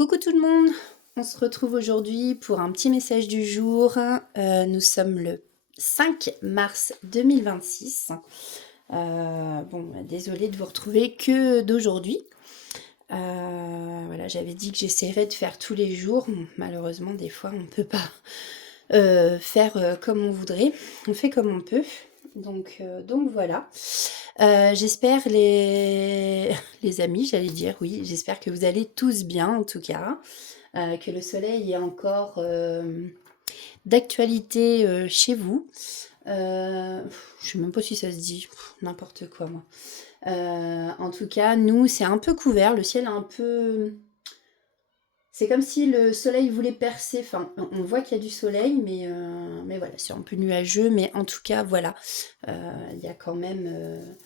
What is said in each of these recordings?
Coucou tout le monde, on se retrouve aujourd'hui pour un petit message du jour. Nous sommes le 5 mars 2026. Désolée de vous retrouver que d'aujourd'hui. Voilà, j'avais dit que j'essaierais de faire tous les jours. Malheureusement, des fois, on ne peut pas faire comme on voudrait. On fait comme on peut. Donc voilà. J'espère les amis, j'allais dire, oui, j'espère que vous allez tous bien en tout cas, que le soleil est encore d'actualité chez vous. Je sais même pas si ça se dit, n'importe quoi moi. En tout cas, nous, c'est un peu couvert, le ciel est un peu... C'est comme si le soleil voulait percer, enfin, on voit qu'il y a du soleil, mais voilà, c'est un peu nuageux, mais en tout cas, voilà, il y a quand même...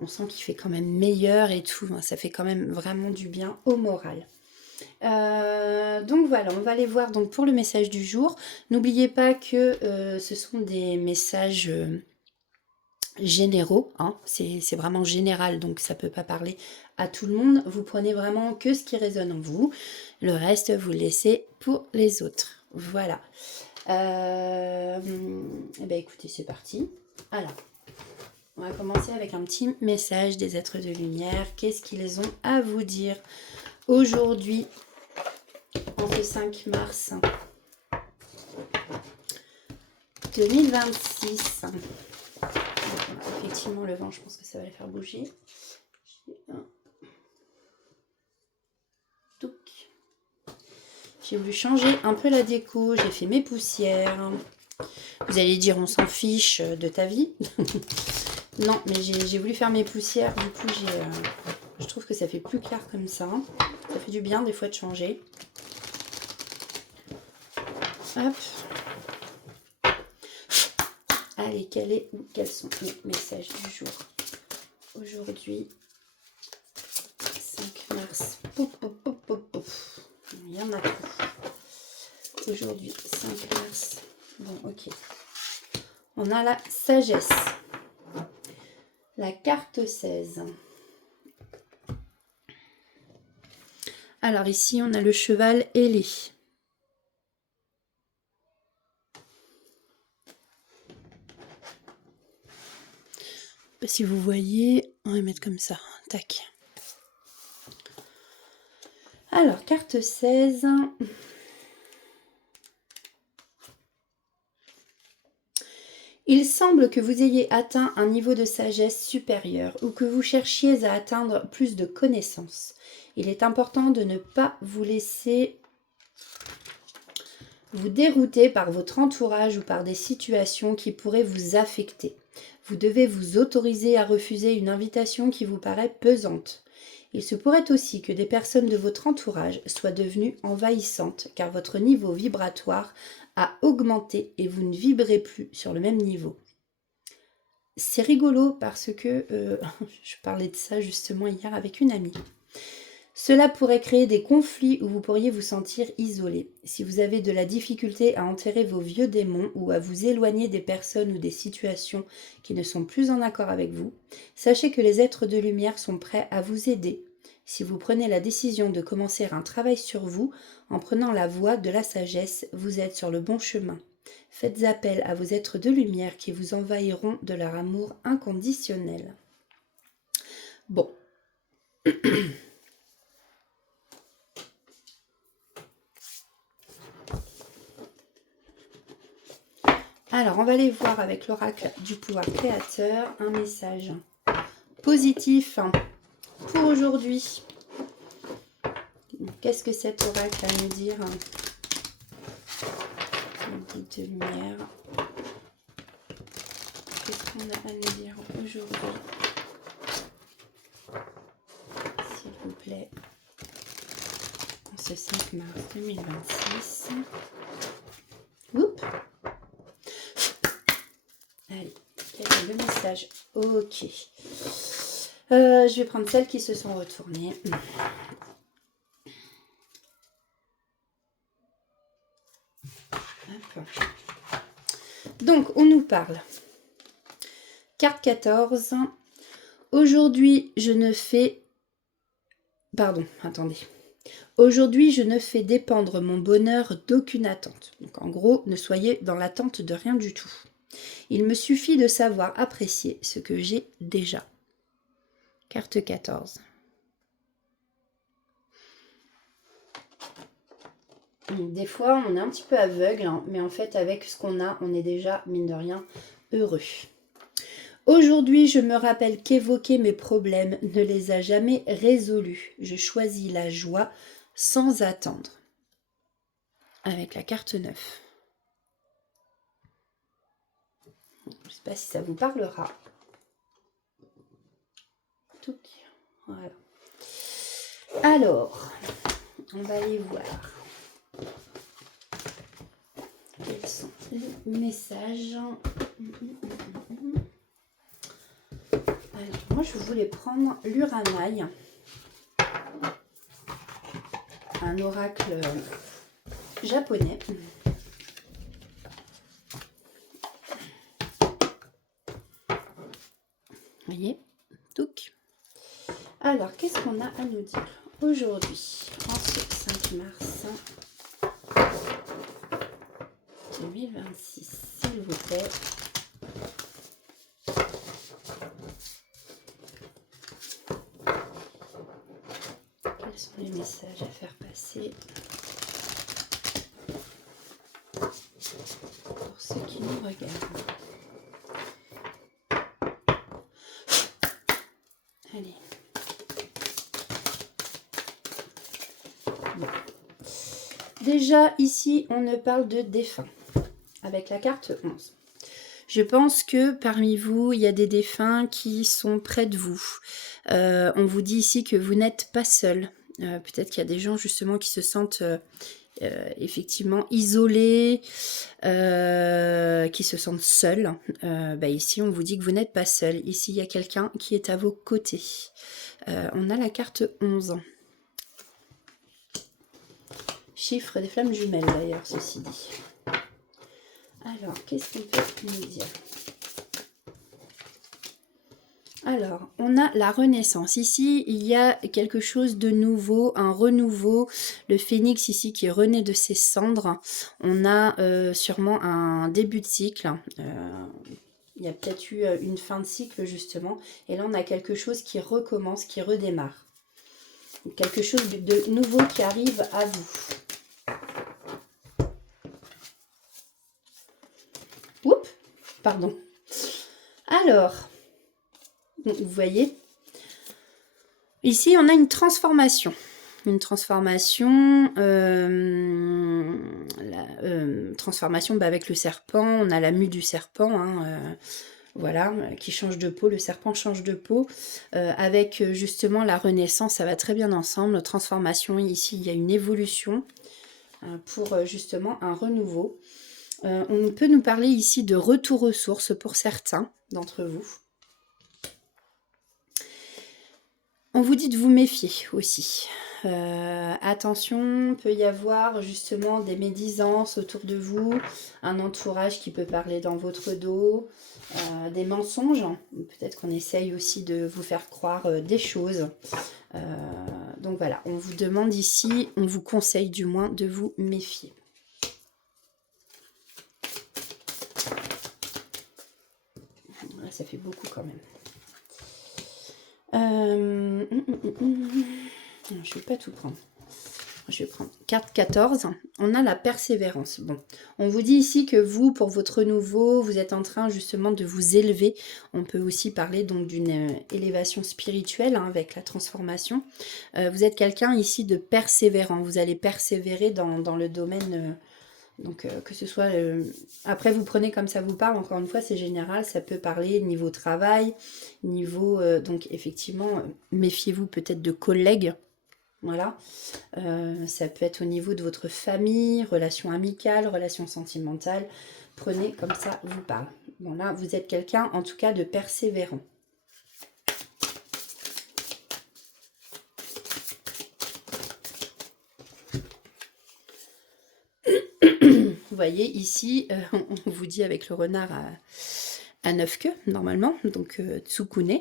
on sent qu'il fait quand même meilleur et tout, hein, ça fait quand même vraiment du bien au moral. Donc voilà, on va aller voir donc pour le message du jour. N'oubliez pas que ce sont des messages généraux, hein, c'est vraiment général, donc ça peut pas parler à tout le monde. Vous prenez vraiment que ce qui résonne en vous, le reste vous le laissez pour les autres. Voilà. Eh bien écoutez, c'est parti. Alors, on va commencer avec un petit message des êtres de lumière. Qu'est-ce qu'ils ont à vous dire aujourd'hui, en ce 5 mars 2026. Effectivement, le vent, je pense que ça va les faire bouger. J'ai voulu changer un peu la déco. J'ai fait mes poussières. Vous allez dire, on s'en fiche de ta vie. Non, mais j'ai voulu faire mes poussières. Du coup, je trouve que ça fait plus clair comme ça. Ça fait du bien des fois de changer. Hop. Allez, quels sont les messages du jour aujourd'hui, 5 mars. Pouf, pouf, pouf, pouf, pouf. Il y en a tout. Aujourd'hui, 5 mars. Bon, ok. On a la sagesse. La carte 16. Alors ici, on a le cheval ailé. Si vous voyez, on va mettre comme ça. Tac. Alors, carte 16. Il semble que vous ayez atteint un niveau de sagesse supérieur ou que vous cherchiez à atteindre plus de connaissances. Il est important de ne pas vous laisser vous dérouter par votre entourage ou par des situations qui pourraient vous affecter. Vous devez vous autoriser à refuser une invitation qui vous paraît pesante. Il se pourrait aussi que des personnes de votre entourage soient devenues envahissantes car votre niveau vibratoire a augmenté et vous ne vibrez plus sur le même niveau. C'est rigolo parce que je parlais de ça justement hier avec une amie. Cela pourrait créer des conflits où vous pourriez vous sentir isolé. Si vous avez de la difficulté à enterrer vos vieux démons ou à vous éloigner des personnes ou des situations qui ne sont plus en accord avec vous, sachez que les êtres de lumière sont prêts à vous aider. Si vous prenez la décision de commencer un travail sur vous, en prenant la voie de la sagesse, vous êtes sur le bon chemin. Faites appel à vos êtres de lumière qui vous envahiront de leur amour inconditionnel. Bon. Alors, on va aller voir avec l'oracle du pouvoir créateur un message positif pour aujourd'hui. Qu'est-ce que cet oracle a à nous dire? Le guide de lumière. Qu'est-ce qu'on a à nous dire aujourd'hui? S'il vous plaît. En ce 5 mars 2026. Oups. Allez, quel est le message? Ok. Je vais prendre celles qui se sont retournées. Hop. Donc, on nous parle. Carte 14. Aujourd'hui, je ne fais... Pardon, attendez. Aujourd'hui, je ne fais dépendre mon bonheur d'aucune attente. Donc en gros, ne soyez dans l'attente de rien du tout. Il me suffit de savoir apprécier ce que j'ai déjà. Carte 14. Des fois, on est un petit peu aveugle, hein, mais en fait, avec ce qu'on a, on est déjà, mine de rien, heureux. Aujourd'hui, je me rappelle qu'évoquer mes problèmes ne les a jamais résolus. Je choisis la joie sans attendre. Avec la carte 9. Je ne sais pas si ça vous parlera. Tout. Voilà. Alors, on va aller voir. Quels sont les messages? Alors, moi, je voulais prendre l'Uranaï, un oracle japonais. Vous voyez, touc. Alors, qu'est-ce qu'on a à nous dire aujourd'hui, en ce 5 mars 2026, s'il vous plaît. Quels sont les messages à faire passer pour ceux qui nous regardent? Allez. Bon. Déjà, ici, on ne parle de défunt, avec la carte 11. Je pense que parmi vous, il y a des défunts qui sont près de vous. On vous dit ici que vous n'êtes pas seul. Peut-être qu'il y a des gens justement qui se sentent effectivement isolés, qui se sentent seuls. Ici, on vous dit que vous n'êtes pas seul. Ici, il y a quelqu'un qui est à vos côtés. On a la carte 11. Chiffre des flammes jumelles d'ailleurs, ceci dit. Alors, qu'est-ce qu'on peut nous dire? Alors, on a la renaissance. Ici, il y a quelque chose de nouveau, un renouveau. Le phénix ici qui renaît de ses cendres. On a sûrement un début de cycle. Il y a peut-être eu une fin de cycle justement. Et là, on a quelque chose qui recommence, qui redémarre. Quelque chose de nouveau qui arrive à vous. Oups, pardon. Alors, vous voyez, ici on a une transformation. Une transformation, transformation avec le serpent. On a la mue du serpent, hein, voilà, qui change de peau. Le serpent change de peau. Avec justement la renaissance, ça va très bien ensemble. Transformation, ici il y a une évolution pour justement un renouveau. On peut nous parler ici de retour aux sources pour certains d'entre vous. On vous dit de vous méfier aussi. Attention, peut y avoir justement des médisances autour de vous, un entourage qui peut parler dans votre dos, des mensonges. Peut-être qu'on essaye aussi de vous faire croire des choses. Donc voilà, on vous demande ici, on vous conseille du moins de vous méfier. Ça fait beaucoup quand même. Je ne vais pas tout prendre. Je vais prendre carte 14. On a la persévérance. Bon, on vous dit ici que vous, pour votre renouveau, vous êtes en train justement de vous élever. On peut aussi parler donc d'une élévation spirituelle hein, avec la transformation. Vous êtes quelqu'un ici de persévérant. Vous allez persévérer dans le domaine... Donc que ce soit... Après, vous prenez comme ça vous parle. Encore une fois, c'est général. Ça peut parler niveau travail, niveau... donc effectivement, méfiez-vous peut-être de collègues. Voilà. Ça peut être au niveau de votre famille, relations amicales, relations sentimentales. Prenez comme ça vous parle. Bon là, vous êtes quelqu'un en tout cas de persévérant. Vous voyez ici, on vous dit avec le renard à 9 queues, normalement, donc Tsukune.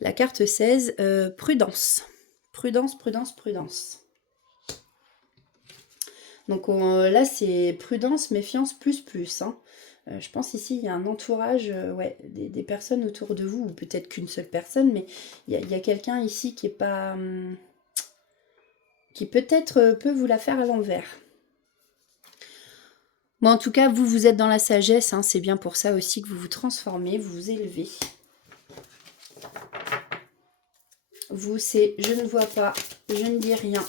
La carte 16, prudence. Prudence, prudence, prudence. Donc là, c'est prudence, méfiance, plus, hein. Je pense ici, il y a un entourage, ouais, des personnes autour de vous, ou peut-être qu'une seule personne, mais il y a quelqu'un ici qui est pas... qui peut-être peut vous la faire à l'envers. Bon, en tout cas, vous êtes dans la sagesse, hein, c'est bien pour ça aussi que vous vous transformez, vous vous élevez. Vous, c'est je ne vois pas, je ne dis rien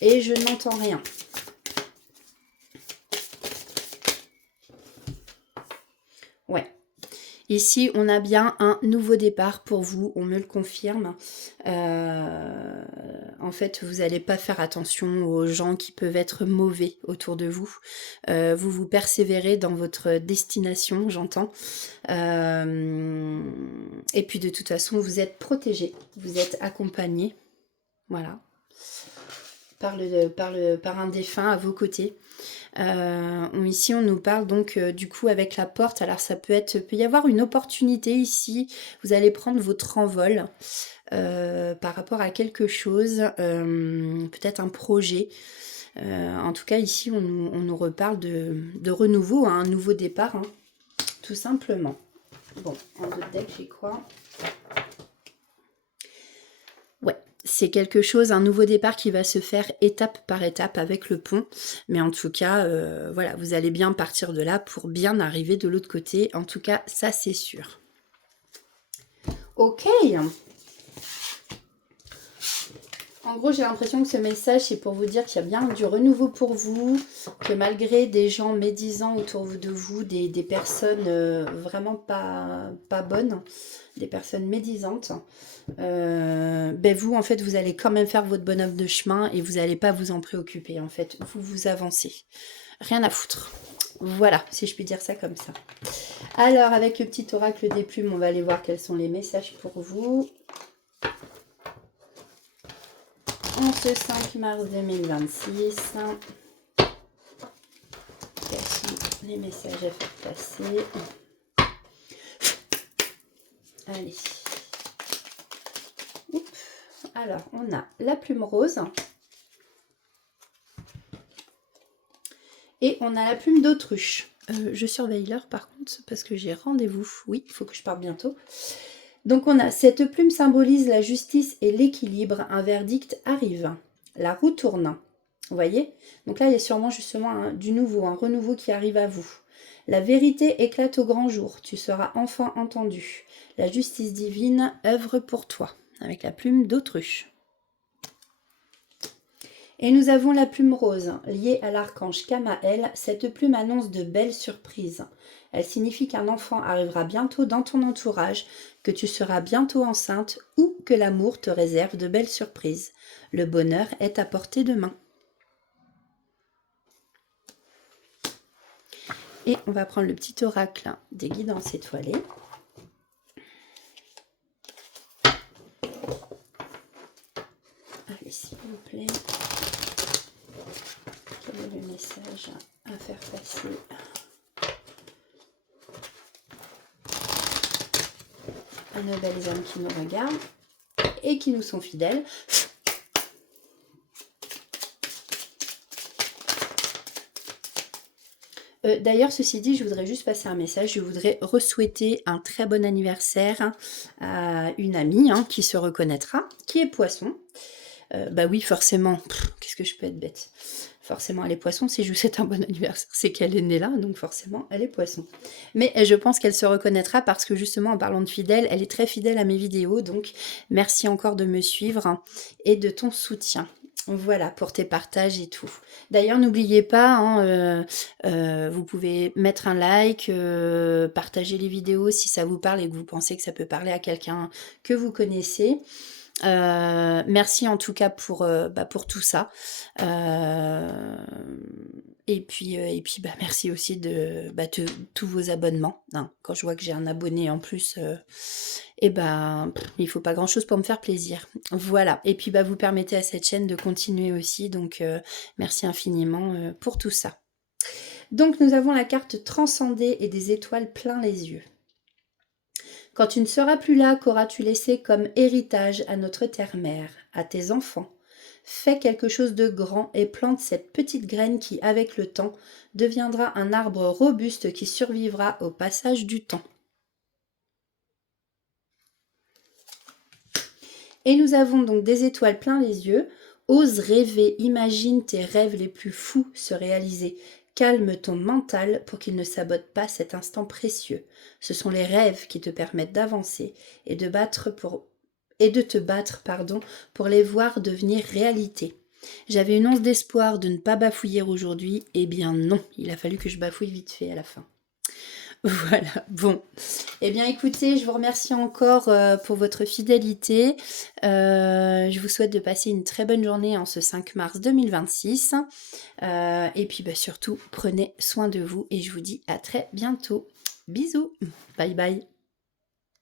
et je n'entends rien. Ouais. Ici, on a bien un nouveau départ pour vous, on me le confirme. En fait, vous n'allez pas faire attention aux gens qui peuvent être mauvais autour de vous. Vous persévérez dans votre destination, j'entends. Et puis de toute façon, vous êtes protégé, vous êtes accompagné. Voilà. Par un défunt à vos côtés. Ici, on nous parle donc du coup avec la porte. Alors, peut y avoir une opportunité ici. Vous allez prendre votre envol par rapport à quelque chose, peut-être un projet. En tout cas, ici, on nous reparle de renouveau, hein, un nouveau départ, hein, tout simplement. Bon, en d'autres deck, j'ai quoi? Ouais, c'est quelque chose, un nouveau départ qui va se faire étape par étape avec le pont. Mais en tout cas, voilà, vous allez bien partir de là pour bien arriver de l'autre côté. En tout cas, ça, c'est sûr. Ok. En gros, j'ai l'impression que ce message, c'est pour vous dire qu'il y a bien du renouveau pour vous, que malgré des gens médisants autour de vous, des personnes vraiment pas bonnes, des personnes médisantes, ben vous, en fait, vous allez quand même faire votre bonhomme de chemin et vous n'allez pas vous en préoccuper, en fait. Vous avancez. Rien à foutre. Voilà, si je puis dire ça comme ça. Alors, avec le petit oracle des plumes, on va aller voir quels sont les messages pour vous. En ce 5 mars 2026, quels sont les messages à faire passer? Allez. Oups. Alors, on a la plume rose. Et on a la plume d'autruche. Je surveille l'heure par contre, parce que j'ai rendez-vous. Oui, il faut que je parte bientôt. Donc on a, cette plume symbolise la justice et l'équilibre. Un verdict arrive. La roue tourne. Vous voyez? Donc là, il y a sûrement justement du nouveau, un renouveau qui arrive à vous. La vérité éclate au grand jour. Tu seras enfin entendu. La justice divine œuvre pour toi. Avec la plume d'autruche. Et nous avons la plume rose, liée à l'archange Kamaël. Cette plume annonce de belles surprises. Elle signifie qu'un enfant arrivera bientôt dans ton entourage, que tu seras bientôt enceinte ou que l'amour te réserve de belles surprises. Le bonheur est à portée de main. Et on va prendre le petit oracle des guidances étoilées. Allez, s'il vous plaît. Quel est le message à faire passer? À nos belles âmes qui nous regardent et qui nous sont fidèles. D'ailleurs, ceci dit, je voudrais juste passer un message. Je voudrais re-souhaiter un très bon anniversaire à une amie qui se reconnaîtra, qui est poisson. Bah oui, forcément. Qu'est-ce que je peux être bête? Forcément, elle est poisson. Si je vous souhaite un bon anniversaire, c'est qu'elle est née là, donc forcément, elle est poisson. Mais je pense qu'elle se reconnaîtra parce que justement, en parlant de fidèle, elle est très fidèle à mes vidéos. Donc, merci encore de me suivre et de ton soutien. Voilà, pour tes partages et tout. D'ailleurs, n'oubliez pas, vous pouvez mettre un like, partager les vidéos si ça vous parle et que vous pensez que ça peut parler à quelqu'un que vous connaissez. Merci en tout cas pour tout ça. Et puis merci aussi de tous vos abonnements. Hein. Quand je vois que j'ai un abonné en plus, il faut pas grand chose pour me faire plaisir. Voilà. Et puis vous permettez à cette chaîne de continuer aussi. Donc merci infiniment pour tout ça. Donc nous avons la carte transcendée et des étoiles plein les yeux. Quand tu ne seras plus là, qu'auras-tu laissé comme héritage à notre terre-mère, à tes enfants? Fais quelque chose de grand et plante cette petite graine qui, avec le temps, deviendra un arbre robuste qui survivra au passage du temps. Et nous avons donc des étoiles plein les yeux. Ose rêver, imagine tes rêves les plus fous se réaliser. Calme ton mental pour qu'il ne sabote pas cet instant précieux. Ce sont les rêves qui te permettent d'avancer et de te battre, pour les voir devenir réalité. J'avais une once d'espoir de ne pas bafouiller aujourd'hui. Eh bien non, il a fallu que je bafouille vite fait à la fin. Voilà, bon. Eh bien écoutez, je vous remercie encore pour votre fidélité. Je vous souhaite de passer une très bonne journée en ce 5 mars 2026. Et puis surtout, prenez soin de vous et je vous dis à très bientôt. Bisous, bye bye.